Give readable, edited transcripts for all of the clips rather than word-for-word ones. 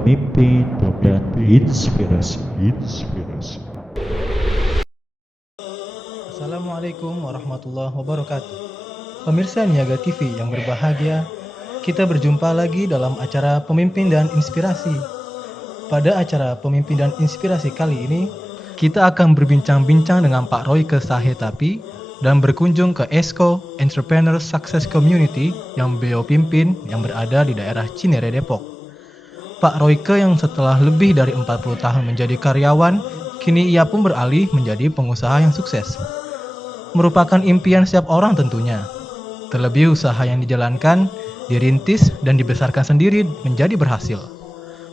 pemimpin dan inspirasi. Assalamualaikum warahmatullahi wabarakatuh. Pemirsa Niaga TV yang berbahagia, kita berjumpa lagi dalam acara Pemimpin dan Inspirasi. Pada acara Pemimpin dan Inspirasi kali ini, kita akan berbincang-bincang dengan Pak Royke Sahetapi dan berkunjung ke ESCO Entrepreneur Success Community yang beliau pimpin yang berada di daerah Cinere, Depok. Pak Royke yang setelah lebih dari 40 tahun menjadi karyawan, kini ia pun beralih menjadi pengusaha yang sukses. Merupakan impian setiap orang tentunya. Terlebih usaha yang dijalankan, dirintis dan dibesarkan sendiri menjadi berhasil.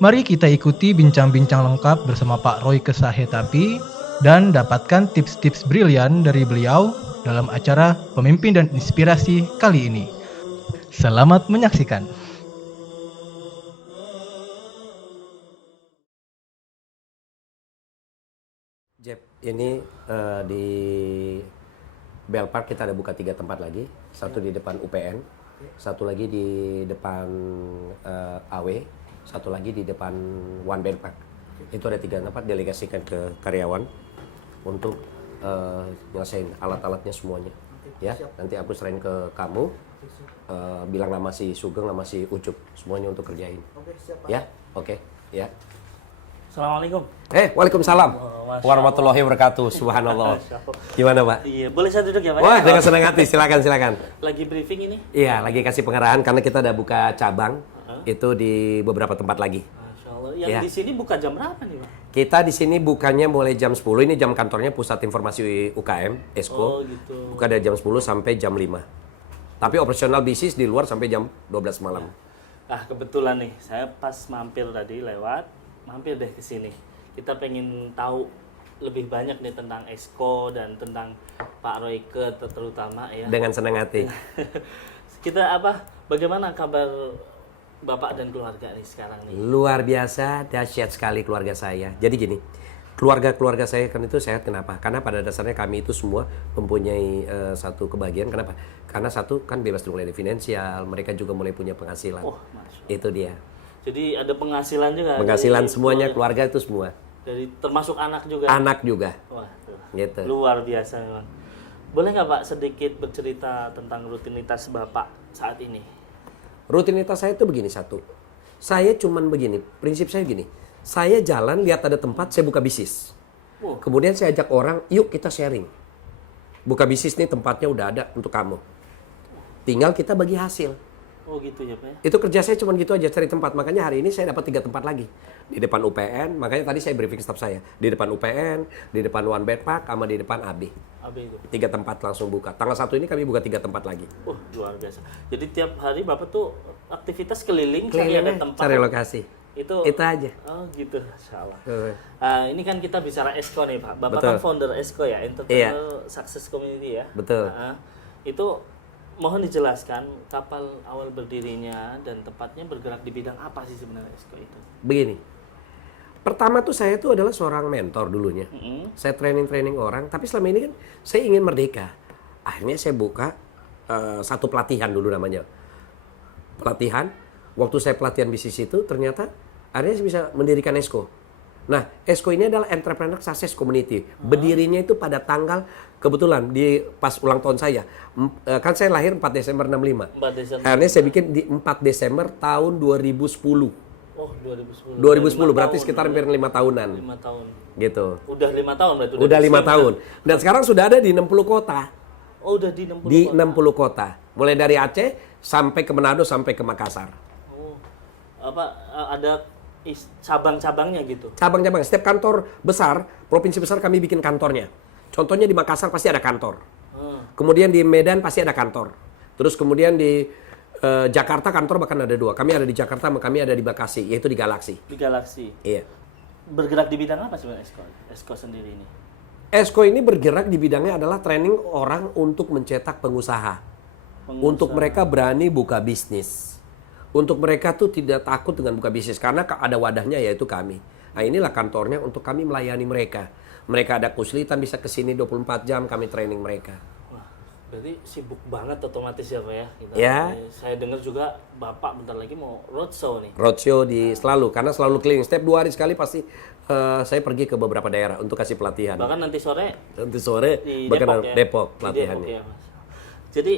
Mari kita ikuti bincang-bincang lengkap bersama Pak Royke Sahetapi dan dapatkan tips-tips brilian dari beliau dalam acara Pemimpin dan Inspirasi kali ini. Selamat menyaksikan. Jep, ini di Bell Park kita ada buka 3 tempat lagi. Satu di depan UPN, satu lagi di depan AW, satu lagi di depan One Bell Park. Itu ada 3 tempat, delegasikan ke karyawan untuk nyelesain alat-alatnya semuanya. Ya, nanti aku serahin ke kamu, bilang nama si Sugeng, nama si Ucup, semuanya untuk kerjain. Ya, oke, ya. Assalamualaikum. Waalaikumsalam. Masya Warahmatullahi wabarakatuh. Subhanallah. Gimana, Pak? Iya, boleh saya duduk ya, Pak? Wah, dengan senang hati. Silakan. Lagi briefing ini? Iya, lagi kasih pengarahan karena kita udah buka cabang itu di beberapa tempat lagi. Masya Allah. Yang Iya. di sini buka jam berapa nih, Pak? Kita di sini bukanya mulai jam 10. Ini jam kantornya Pusat Informasi UKM, ESCO. Oh, gitu. Buka dari jam 10 sampai jam 5. Tapi operasional bisnis di luar sampai jam 12 malam. Ah, kebetulan nih, saya pas mampir tadi mampir deh ke sini. Kita pengen tahu lebih banyak nih tentang ESCO dan tentang Pak Royke terutama ya. Dengan senang hati. Bagaimana kabar Bapak dan keluarga nih sekarang nih? Luar biasa, dahsyat sekali keluarga saya. Jadi gini, keluarga saya kan itu sehat. Kenapa? Karena pada dasarnya kami itu semua mempunyai satu kebahagiaan. Kenapa? Karena satu kan bebas dari finansial, mereka juga mulai punya penghasilan. Oh, Masya Allah. Itu dia. Jadi ada penghasilan juga. Penghasilan dari semuanya, keluarga itu semua. Dari termasuk anak juga. Anak juga. Wah, tuh. Gitu. Luar biasa memang. Boleh nggak Pak sedikit bercerita tentang rutinitas Bapak saat ini? Rutinitas saya itu begini satu. Saya cuman begini, prinsip saya gini. Saya jalan, lihat ada tempat, saya buka bisnis. Oh. Kemudian saya ajak orang, yuk kita sharing. Buka bisnis nih tempatnya udah ada untuk kamu. Tinggal kita bagi hasil. Oh gitu ya Pak ya? Itu kerja saya cuma gitu aja, cari tempat. Makanya hari ini saya dapat 3 tempat lagi. Di depan UPN, makanya tadi saya briefing staff saya. Di depan UPN, di depan One Bed Park, sama di depan AB. AB itu. 3 tempat langsung buka. Tanggal 1 ini kami buka 3 tempat lagi. Luar biasa. Jadi tiap hari Bapak tuh aktivitas keliling cari ada tempat. Cari lokasi. Itu aja. Oh gitu, salah. Tuh. Ini kan kita bicara ESCO nih Pak. Bapak Betul. kan founder ESCO ya, Entrepreneur Success Community ya. Betul. Itu mohon dijelaskan kapal awal berdirinya dan tepatnya bergerak di bidang apa sih sebenarnya ESCO itu? Begini. Pertama tuh saya tuh adalah seorang mentor dulunya. Saya training orang, tapi selama ini kan saya ingin merdeka. Akhirnya saya buka satu pelatihan dulu namanya. Pelatihan, waktu saya pelatihan bisnis itu ternyata akhirnya saya bisa mendirikan ESCO. Nah, ESCO ini adalah Entrepreneur Success Community. Berdirinya itu pada tanggal, kebetulan di pas ulang tahun saya. Kan saya lahir 4 Desember 65. 4 Desember. Akhirnya saya bikin di 4 Desember tahun 2010. Oh, 2010. 2010 berarti sekitar hampir 5 tahunan. 5 tahun. Gitu. Udah 5 tahun berarti. Udah 5 tahun. Dan sekarang sudah ada di 60 kota. Oh, udah di 60 Di kota. 60 kota. Mulai dari Aceh sampai ke Manado sampai ke Makassar. Oh. Ada cabang-cabangnya gitu. Cabang-cabang. Setiap kantor besar, provinsi besar kami bikin kantornya. Contohnya di Makassar pasti ada kantor. Kemudian di Medan pasti ada kantor. Terus kemudian di Jakarta kantor bahkan ada 2. Kami ada di Jakarta, kami ada di Bekasi, yaitu di Galaxy. Di Galaxy. Iya. Bergerak di bidang apa sebenarnya ESCO sendiri ini? ESCO ini bergerak di bidangnya adalah training orang untuk mencetak pengusaha. Untuk mereka berani buka bisnis. Untuk mereka tuh tidak takut dengan buka bisnis karena ada wadahnya yaitu kami. Nah, inilah kantornya untuk kami melayani mereka. Mereka ada kesulitan bisa ke sini 24 jam kami training mereka. Wah, Berarti sibuk banget otomatis ya Pak ya? Ya. Saya dengar juga Bapak bentar lagi mau roadshow nih. Roadshow selalu, karena selalu keliling. Setiap 2 hari sekali pasti saya pergi ke beberapa daerah untuk kasih pelatihan. Bahkan nanti sore di bahkan Depok ya? Depok Di pelatihannya. Depok ya, Mas. Jadi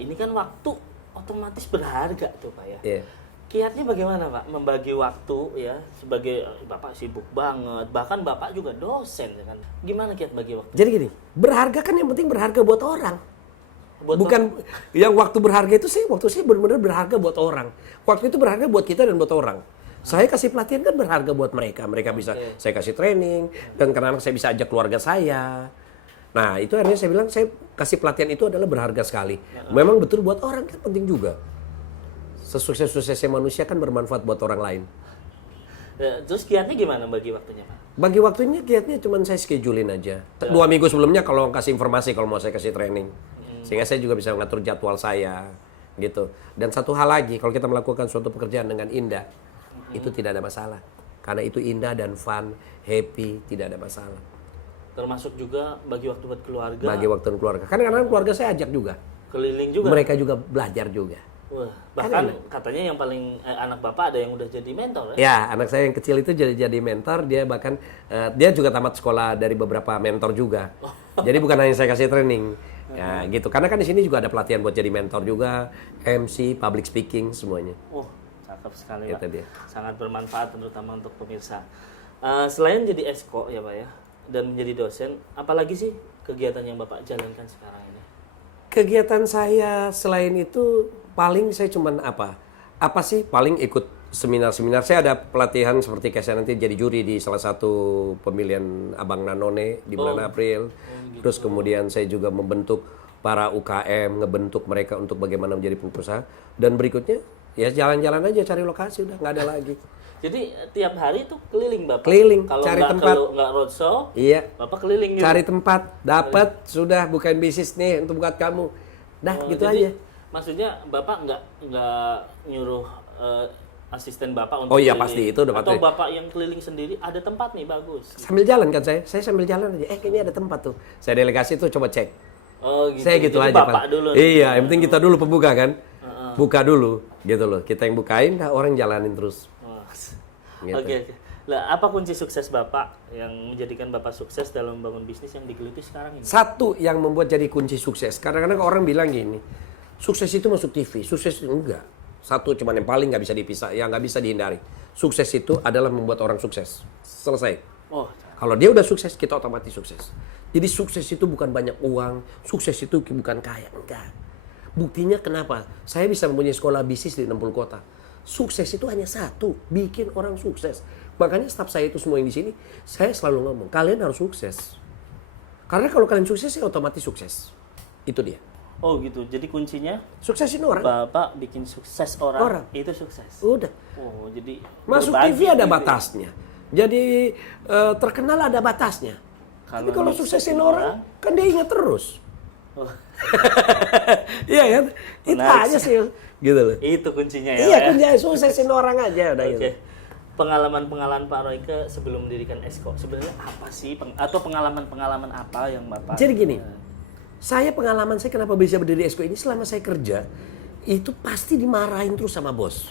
ini kan waktu otomatis berharga tuh Pak ya. Iya. Kiatnya bagaimana Pak membagi waktu ya, sebagai Bapak sibuk banget, bahkan Bapak juga dosen ya kan. Gimana kiat bagi waktu? Jadi gini, berharga kan yang penting berharga buat orang. Buat Bukan yang waktu berharga itu sih, waktu sih benar-benar berharga buat orang. Waktu itu berharga buat kita dan buat orang. Saya kasih pelatihan kan berharga buat mereka. Mereka bisa saya kasih training, dan karena saya bisa ajak keluarga saya. Nah, itu akhirnya saya bilang saya kasih pelatihan itu adalah berharga sekali. Memang betul buat orang kan penting juga. Sesukses-suksesnya manusia kan bermanfaat buat orang lain. Ya, terus kiatnya gimana bagi waktunya Pak? Bagi waktunya kiatnya cuma saya schedulein aja. 2 minggu sebelumnya kalau kasih informasi, kalau mau saya kasih training. Sehingga saya juga bisa mengatur jadwal saya gitu. Dan satu hal lagi, kalau kita melakukan suatu pekerjaan dengan indah, itu tidak ada masalah. Karena itu indah dan fun, happy, tidak ada masalah. Termasuk juga bagi waktu buat keluarga. Bagi waktu dan keluarga. Karena kadang-kadang keluarga saya ajak juga. Keliling juga. Mereka juga belajar juga. Wah, bahkan katanya yang paling anak Bapak ada yang udah jadi mentor ya? Ya, anak saya yang kecil itu jadi mentor. Dia bahkan dia juga tamat sekolah dari beberapa mentor juga. Jadi bukan hanya saya kasih training, ya gitu. Karena kan di sini juga ada pelatihan buat jadi mentor juga, MC, public speaking semuanya. Cakep sekali Itu Pak. dia. Sangat bermanfaat terutama untuk pemirsa. Selain jadi esko ya Pak ya, dan menjadi dosen, apalagi sih kegiatan yang Bapak jalankan sekarang ini? Kegiatan saya selain itu paling saya cuman apa sih paling ikut seminar-seminar. Saya ada pelatihan seperti kayak saya nanti jadi juri di salah satu pemilihan Abang Nanone di bulan April. Terus kemudian saya juga membentuk para UKM, ngebentuk mereka untuk bagaimana menjadi pengusaha. Dan berikutnya ya jalan-jalan aja cari lokasi, udah nggak ada lagi. Jadi tiap hari tuh keliling Bapak? Keliling, kalau cari tempat. Kalau nggak roadshow, Iya. Bapak keliling gitu? Cari tempat, dapat, sudah bukan bisnis nih untuk buat kamu. Dah gitu jadi, aja. Maksudnya Bapak nggak nyuruh asisten Bapak untuk Oh iya, keliling? pasti, itu udah Atau pasti. Bapak yang keliling sendiri, ada tempat nih bagus? Sambil jalan kan saya sambil jalan aja. Kayaknya ada tempat tuh. Saya delegasi tuh coba cek. Oh gitu. Saya gitu Jadi aja Bapak Pak. dulu. Iya, yang penting kita dulu pembuka kan. Buka dulu gitu loh. Kita yang bukain, dah orang jalanin terus. Wah. Gitu. Oke. Lah, apa kunci sukses Bapak yang menjadikan Bapak sukses dalam membangun bisnis yang digeluti sekarang ini? Satu yang membuat jadi kunci sukses. Kadang-kadang orang bilang gini, sukses itu masuk TV, sukses itu enggak. Satu cuman yang paling nggak bisa dipisah, yang nggak bisa dihindari. Sukses itu adalah membuat orang sukses. Selesai. Oh, Kalau dia udah sukses, kita otomatis sukses. Jadi sukses itu bukan banyak uang, sukses itu bukan kaya, enggak. Buktinya kenapa? Saya bisa mempunyai sekolah bisnis di 60 kota. Sukses itu hanya satu, bikin orang sukses. Makanya staf saya itu semua yang di sini, saya selalu ngomong, kalian harus sukses. Karena kalau kalian sukses, saya otomatis sukses. Itu dia. oh gitu. Jadi kuncinya Suksesin orang. Bapak bikin sukses orang. Itu sukses. Udah. Oh, jadi Masuk berbagi TV ada gitu ya? batasnya. Jadi terkenal ada batasnya. Tapi kalau suksesin orang, kan dia ingat terus. Oh. Iya kan? Itu Menarik aja sih. Gitu loh. Itu kuncinya ya. Iya, Pak, ya? kunci suksesin orang aja udah Oke. gitu. Pengalaman-pengalaman Pak Royke sebelum mendirikan Esko sebenarnya apa sih atau pengalaman-pengalaman apa yang Bapak? Jadi gini, pengalaman saya kenapa bisa berdiri Esko ini selama saya kerja itu pasti dimarahin terus sama bos.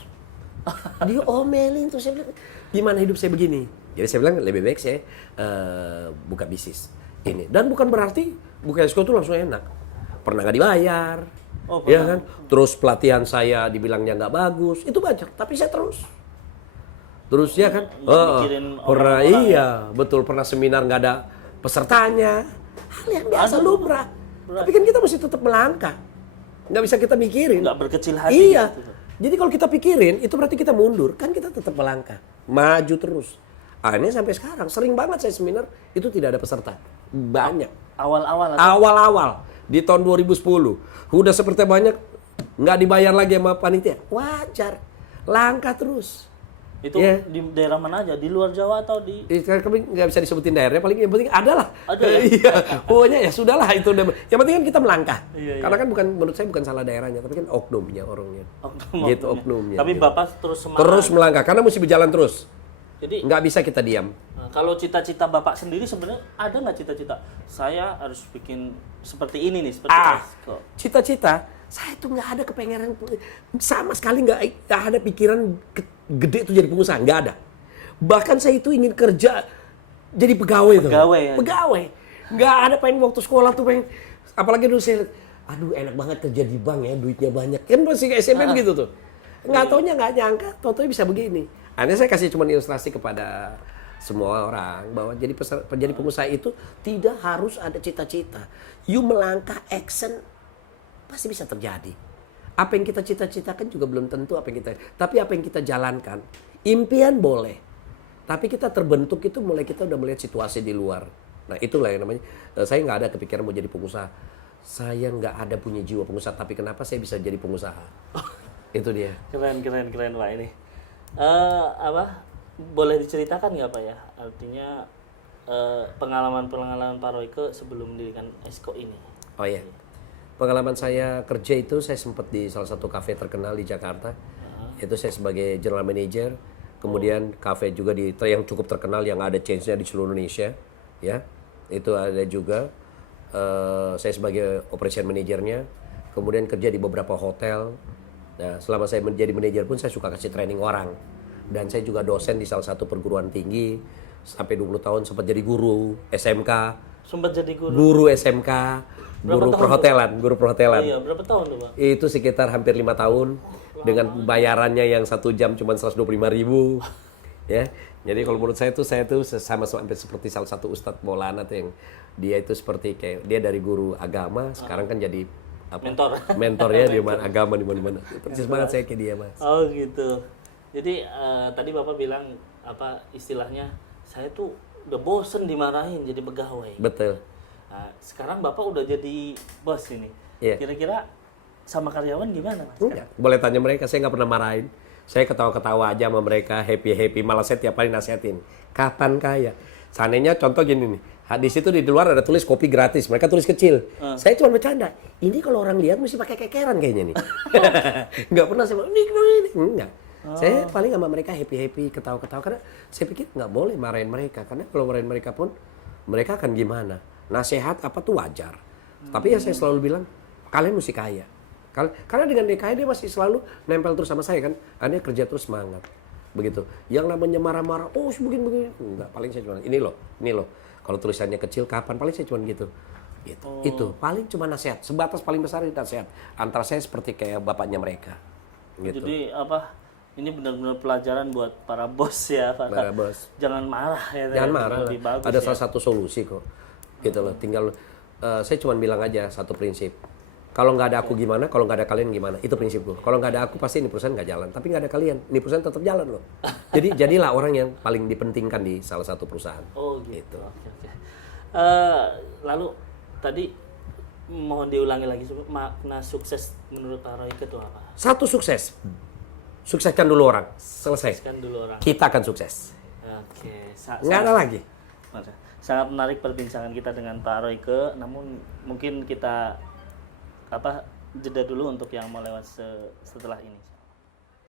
Diomelin terus, saya bilang, gimana hidup saya begini? Jadi saya bilang lebih baik saya buka bisnis ini. Dan bukan berarti buka Esko itu langsung enak. Pernah nggak dibayar, Oh, ya pernah. kan? Terus pelatihan saya dibilangnya nggak bagus, itu banyak. Tapi saya terus ya kan? Nggak mikirin Pernah orang-orang iya, betul pernah seminar nggak ada pesertanya. Hal yang biasa lumrah. Tapi kan kita mesti tetap melangkah. Nggak bisa kita mikirin. Nggak berkecil hati. Iya. Gitu. Jadi kalau kita pikirin, itu berarti kita mundur. Kan kita tetap melangkah. Maju terus. Akhirnya sampai sekarang, sering banget saya seminar, itu tidak ada peserta. Banyak. Awal-awal. Awal-awal. Di tahun 2010. Udah seperti banyak, nggak dibayar lagi sama panitia. Wajar. Langkah terus. Itu Iya. di daerah mana aja? Di luar Jawa atau di? Kami nggak bisa disebutin daerahnya, paling yang penting ada lah. Ada ya? Iya, pokoknya ya sudahlah itu. Yang penting kan kita melangkah. Iya, iya. Karena kan menurut saya bukan salah daerahnya, tapi kan oknumnya orangnya. Gitu oknumnya. Tapi gitu. Bapak terus semangat. Terus melangkah, karena mesti berjalan terus. Jadi Nggak bisa kita diam. kalau cita-cita Bapak sendiri sebenarnya ada nggak cita-cita? Saya harus bikin seperti ini nih, seperti Esko. Cita-cita, saya tuh nggak ada kepengenan sama sekali, nggak ada pikiran gede tuh jadi pengusaha, nggak ada. Bahkan saya itu ingin kerja jadi pegawai tuh. Pegawai aja. Pegawai. Nggak ada pengen waktu sekolah tuh pengen. Apalagi dulu saya lihat, aduh enak banget kerja di bank ya, duitnya banyak. Kan masih SMP begitu tuh. Nggak taunya nggak nyangka, tau-taunya bisa begini. Akhirnya saya kasih cuma ilustrasi kepada semua orang bahwa jadi pengusaha itu tidak harus ada cita-cita. You melangkah action pasti bisa terjadi. Apa yang kita cita-citakan juga belum tentu apa yang kita, tapi apa yang kita jalankan. Impian boleh. Tapi kita terbentuk itu mulai kita udah melihat situasi di luar. Nah itulah yang namanya, saya nggak ada kepikiran mau jadi pengusaha. Saya nggak ada punya jiwa pengusaha, tapi kenapa saya bisa jadi pengusaha? Itu dia. Keren Pak ini. Apa? Boleh diceritakan nggak Pak ya? Artinya pengalaman Pak Royke sebelum mendirikan Esko ini. Oh iya. Pengalaman saya kerja itu saya sempat di salah satu kafe terkenal di Jakarta. Itu saya sebagai general manager. Kemudian kafe juga yang cukup terkenal yang ada chain-nya di seluruh Indonesia, ya. Itu ada juga. Saya sebagai operation manajernya. Kemudian kerja di beberapa hotel. Nah, selama saya menjadi manajer pun saya suka kasih training orang. Dan saya juga dosen di salah satu perguruan tinggi. Sampai 20 tahun sempat jadi guru SMK. Sempat jadi guru. Guru SMK, guru perhotelan. Iya, berapa tahun tuh Pak? Itu sekitar hampir 5 tahun. Dengan bayarannya yang 1 jam cuma 125.000. Ya. Jadi kalau menurut saya tuh sama seperti salah satu Ustadz Maulana tuh yang dia itu seperti kayak dia dari guru agama sekarang kan jadi mentornya di mana agama di mana-mana. Persis banget saya kayak dia, Mas. Oh gitu. Jadi tadi Bapak bilang apa istilahnya saya tuh udah bosen dimarahin jadi pegawai. Betul. Nah, sekarang Bapak udah jadi bos ini. Iya. Kira-kira sama karyawan gimana Mas? Enggak. Boleh tanya mereka, saya nggak pernah marahin. Saya ketawa-ketawa aja sama mereka, happy-happy. Malah saya tiap hari nasihatin. Kapan kaya? Seandainya contoh gini nih. Di situ di luar ada tulis kopi gratis. Mereka tulis kecil. Saya cuma bercanda. Ini kalau orang lihat mesti pakai kekeran kayaknya nih. Nggak pernah saya bilang, ini. Enggak. Saya paling sama mereka happy-happy, ketawa-ketawa. Karena saya pikir nggak boleh marahin mereka. Karena kalau marahin mereka pun, mereka akan gimana? Nasihat apa tuh wajar. Tapi ya saya selalu bilang, kalian mesti kaya. Karena dengan dia kaya dia masih selalu nempel terus sama saya kan. Dia kerja terus semangat. Begitu. Yang namanya marah-marah, oh begini. Enggak, paling saya cuma, ini loh. Kalau tulisannya kecil, kapan? Paling saya cuma gitu. Itu paling cuma nasihat. Sebatas paling besar itu nasihat. Antara saya seperti kayak bapaknya mereka. Gitu. Jadi apa? Ini benar-benar pelajaran buat para bos ya, Pak. Para bos. Jangan marah ya. Jangan marah. Lebih bagus, ada ya. salah satu solusi kok. Gitu loh. Tinggal saya cuma bilang aja satu prinsip. Kalau nggak ada aku gimana, kalau nggak ada kalian gimana. Itu prinsipku. Kalau nggak ada aku pasti ini perusahaan nggak jalan. Tapi nggak ada kalian, ini perusahaan tetap jalan loh. Jadi jadilah orang yang paling dipentingkan di salah satu perusahaan. Oh gitu. Oke. Lalu tadi mohon diulangi lagi makna sukses menurut Pak Royke itu apa? Satu sukses. Sukseskan dulu orang. Selesai. Sukseskan dulu orang. Kita akan sukses. Oke. Nggak ada lagi. Sangat menarik perbincangan kita dengan Pak Royke. Namun mungkin kita jeda dulu untuk yang mau lewat setelah ini.